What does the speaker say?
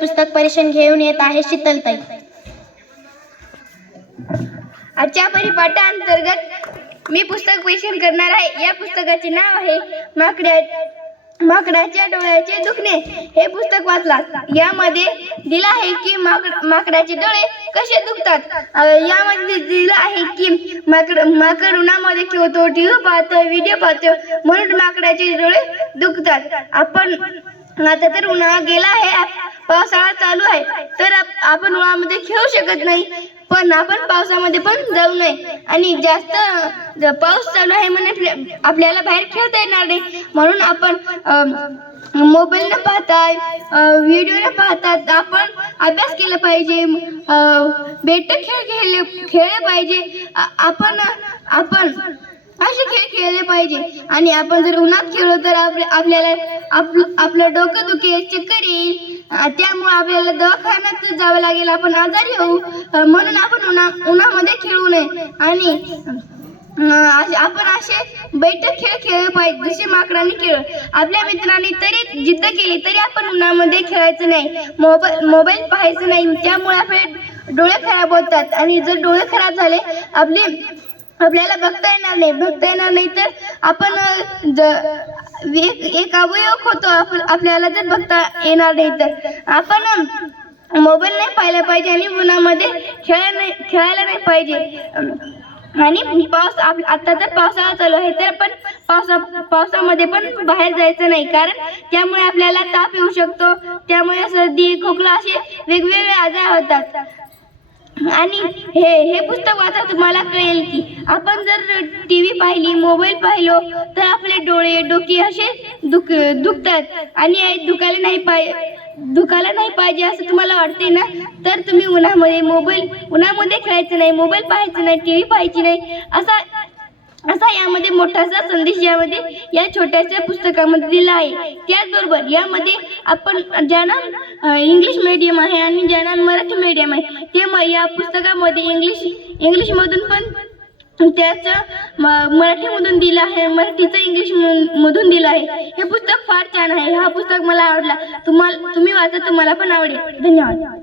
पुस्तक परिषद घेऊन येत आहे शीतलताई आजच्या परिपाठांतर्गत मी पुस्तक परिषद करणार आहे. या पुस्तकाचे नाव आहे माकड्या माकडाच्या डोळ्याचे दुखणे. हे पुस्तक वाचला. यामध्ये दिलं आहे की माकड माकडाचे डोळे कसे दुखतात? यामध्ये दिलं आहे की माकड माकड उन्हामध्ये खेळतो टीव्ही पाहतो व्हिडिओ पाहतो म्हणून माकडाचे डोळे दुखतात. आपण आता तर उन्हाळा गेला आहे पावसाळा चालू आहे तर आप- आपण उन्हामध्ये खेळू शकत नाही. पण आपण पावसामध्ये पण जाऊ नये. आणि जास्त पाऊस चालू आहे म्हणजे आपल्याला बाहेर खेळता येणार नाही. म्हणून आपण मोबाईल न पाहता व्हिडिओ न पाहता आपण अभ्यास केला पाहिजे. बेट खेळ खेळले खेळले पाहिजे. आपण आपण असे खेळ खेळले पाहिजे. आणि आपण जर उन्हात खेळलो तर आपल्या आपल्याला आपलं आपलं डोकं दुखेल चक्कर येईल त्यामुळे आपल्याला दवाखान्यात जावं लागेल. आपण आजारी होऊ. म्हणून आपण उन्हा उन्हामध्ये खेळू नये. आणि असे- आपण असे बैठक खेळ खेळले पाहिजे. जसे माकडांनी खेळ. आपल्या मित्रांनी तरी जिद्द केली तरी आपण उन्हामध्ये खेळायचं नाही. मोबाईल मोबाईल पाहायचं नाही. त्यामुळे आपले डोळे खराब होतात. आणि जर डोळे खराब झाले आपली आपल्याला बघता येणार नाही. बघता येणार नाही तर आपण ज- एक एक अवयव होतो आप- आपल्याला जर बघता येणार नाही तर. आपण मोबाईल नाही पाहिला पाहिजे आणि उन्हामध्ये खेळायला नाही खेळायला नाही पाहिजे. आणि पाऊस आप आता तर पावसाळा चालू आहे तर पण पावसा पावसामध्ये पण बाहेर जायचं नाही. कारण त्यामुळे आपल्याला ताप येऊ शकतो. त्यामुळे सर्दी खोकला असे वेगवेगळे आजार होतात. आणि हे हे पुस्तक वाचा तुम्हाला कळेल की आपण जर टी व्ही पाहिली मोबाईल पाहिलो तर आपले डोळे डोके असे दुख दुखतात. आणि दुखायला नाही पाय दुखायला नाही पाहिजे असं तुम्हाला वाटते ना? तर तुम्ही उन्हामध्ये मोबाईल उन्हामध्ये खेळायचं नाही मोबाईल पाहायचं नाही टी व्ही पाहायची नाही असा यामध्ये मोठासा संदेश यामध्ये या छोट्याशा पुस्तकामध्ये दिला आहे. त्याचबरोबर यामध्ये आपण ज्यांना इंग्लिश मीडियम आहे आणि ज्यांना मराठी मीडियम आहे ते म या पुस्तकामध्ये इंग्लिश इंग्लिशमधून पण त्याचं म- मराठीमधून दिलं आहे मराठीचं इंग्लिश मधून दिलं आहे. हे पुस्तक फार छान आहे. हा पुस्तक मला आवडला. तुम्हाला तुम्ही वाचा तुम्हाला पण आवडेल. धन्यवाद.